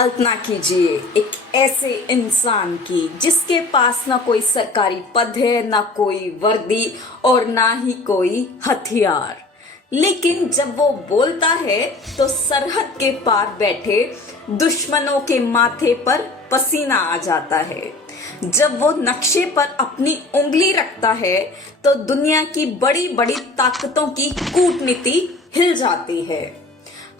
कल्पना कीजिए एक ऐसे इंसान की जिसके पास ना कोई सरकारी पद है, ना कोई वर्दी और ना ही कोई हथियार। लेकिन जब वो बोलता है तो सरहद के पार बैठे दुश्मनों के माथे पर पसीना आ जाता है। जब वो नक्शे पर अपनी उंगली रखता है तो दुनिया की बड़ी बड़ी ताकतों की कूटनीति हिल जाती है।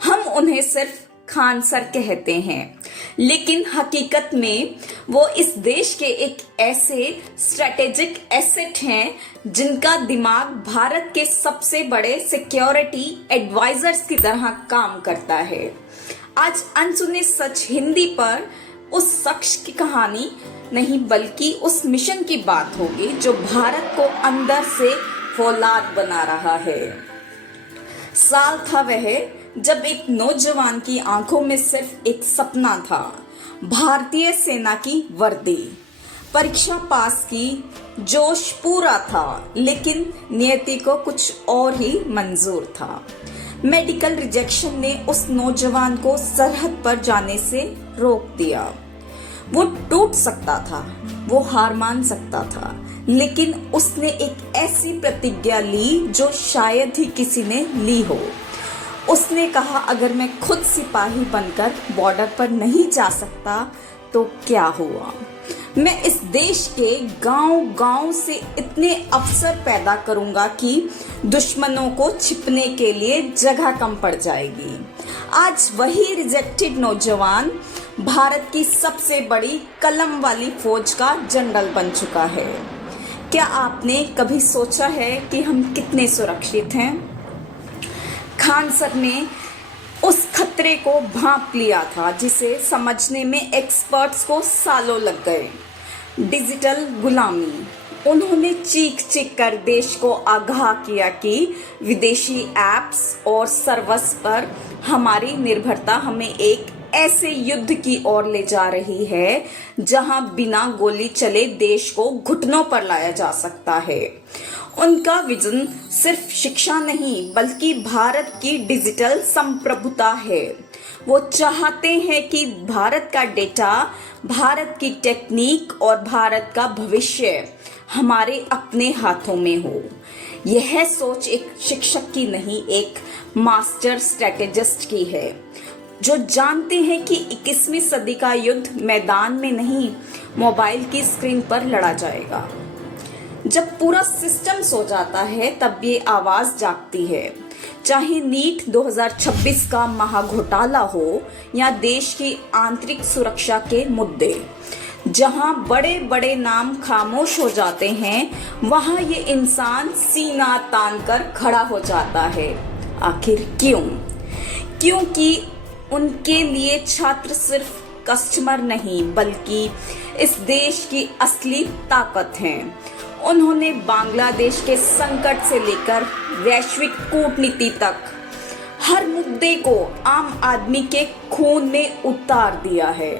हम उन्हें सिर्फ खान सर कहते हैं, लेकिन हकीकत में वो इस देश के एक ऐसे स्ट्रेटेजिक एसेट हैं जिनका दिमाग भारत के सबसे बड़े सिक्योरिटी एडवाइजर्स की तरह काम करता है। आज अनसुने सच हिंदी पर उस शख्स की कहानी नहीं बल्कि उस मिशन की बात होगी जो भारत को अंदर से फौलाद बना रहा है। साल था वह जब एक नौजवान की आंखों में सिर्फ एक सपना था, भारतीय सेना की वर्दी। परीक्षा पास की, जोश पूरा था, लेकिन नियति को कुछ और ही मंजूर था। मेडिकल रिजेक्शन ने उस नौजवान को सरहद पर जाने से रोक दिया। वो टूट सकता था, वो हार मान सकता था, लेकिन उसने एक ऐसी प्रतिज्ञा ली जो शायद ही किसी ने ली हो। उसने कहा, अगर मैं खुद सिपाही बनकर बॉर्डर पर नहीं जा सकता तो क्या हुआ। मैं इस देश के गांव-गांव से इतने अवसर पैदा करूंगा कि दुश्मनों को छिपने के लिए जगह कम पड़ जाएगी। आज वही रिजेक्टेड नौजवान भारत की सबसे बड़ी कलम वाली फौज का जनरल बन चुका है। क्या आपने कभी सोचा है कि हम कितने सुरक्षित हैं? खान सर ने उस खतरे को भांप लिया था जिसे समझने में एक्सपर्ट्स को सालों लग गए। डिजिटल गुलामी। उन्होंने चीख चीख कर देश को आगाह किया कि विदेशी ऐप्स और सर्वर्स पर हमारी निर्भरता हमें एक ऐसे युद्ध की ओर ले जा रही है जहां बिना गोली चले देश को घुटनों पर लाया जा सकता है। उनका विजन सिर्फ शिक्षा नहीं बल्कि भारत की डिजिटल संप्रभुता है। वो चाहते हैं कि भारत का डेटा, भारत की टेक्निक और भारत का भविष्य हमारे अपने हाथों में हो। यह सोच एक शिक्षक की नहीं, एक मास्टर स्ट्रेटेजिस्ट की है, जो जानते हैं कि 21वीं सदी का युद्ध मैदान में नहीं, मोबाइल की स्क्रीन पर लड़ा जाएगा। जब पूरा सिस्टम सो जाता है तब ये आवाज जागती है। चाहे नीट 2026 का महाघोटाला हो या देश की आंतरिक सुरक्षा के मुद्दे, जहां बड़े बड़े नाम खामोश हो जाते हैं, वहां ये इंसान सीना तान कर खड़ा हो जाता है। आखिर क्यों? क्योंकि उनके लिए छात्र सिर्फ कस्टमर नहीं बल्कि इस देश की असली ताकत हैं। उन्होंने बांग्लादेश के संकट से लेकर वैश्विक कूटनीति तक हर मुद्दे को आम आदमी के खून में उतार दिया है।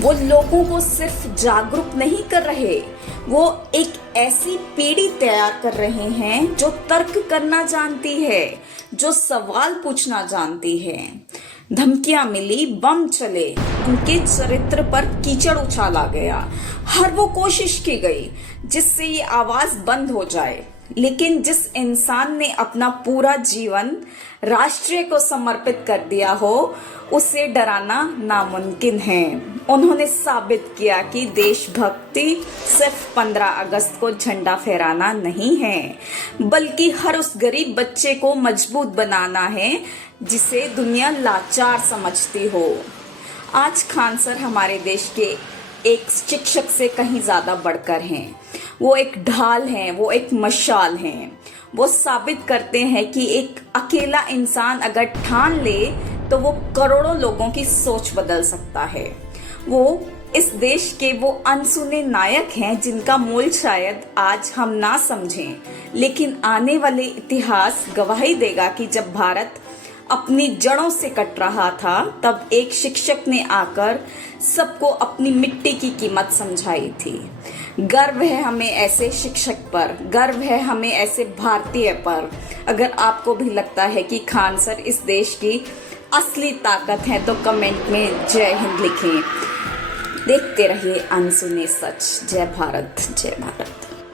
वो लोगों को सिर्फ जागरूक नहीं कर रहे, वो एक ऐसी पीढ़ी तैयार कर रहे हैं जो तर्क करना जानती है, जो सवाल पूछना जानती है। धमकियां मिली, बम चले, उनके चरित्र पर कीचड़ उछाला गया, हर वो कोशिश की गई जिससे ये आवाज बंद हो जाए। लेकिन जिस इंसान ने अपना पूरा जीवन राष्ट्र को समर्पित कर दिया हो, उसे डराना नामुमकिन है। उन्होंने साबित किया कि देशभक्ति सिर्फ 15 अगस्त को झंडा फहराना नहीं है, बल्कि हर उस गरीब बच्चे को मजबूत बनाना है जिसे दुनिया लाचार समझती हो। आज खान सर हमारे देश के एक शिक्षक से कहीं ज्यादा बढ़कर हैं। वो एक ढाल हैं, वो एक मशाल हैं। वो साबित करते हैं कि एक अकेला इंसान अगर ठान ले तो वो करोड़ों लोगों की सोच बदल सकता है। वो इस देश के वो अनसुने नायक हैं जिनका मूल शायद आज हम ना समझें, लेकिन आने वाले इतिहास गवाही देगा कि जब भारत अपनी जड़ों से कट रहा था तब एक शिक्षक ने आकर सबको अपनी मिट्टी की कीमत समझाई थी। गर्व है हमें ऐसे शिक्षक पर, गर्व है हमें ऐसे भारतीय पर। अगर आपको भी लगता है कि खान सर इस देश की असली ताकत है तो कमेंट में जय हिंद लिखें। देखते रहिए अनसुने सच। जय भारत, जय भारत।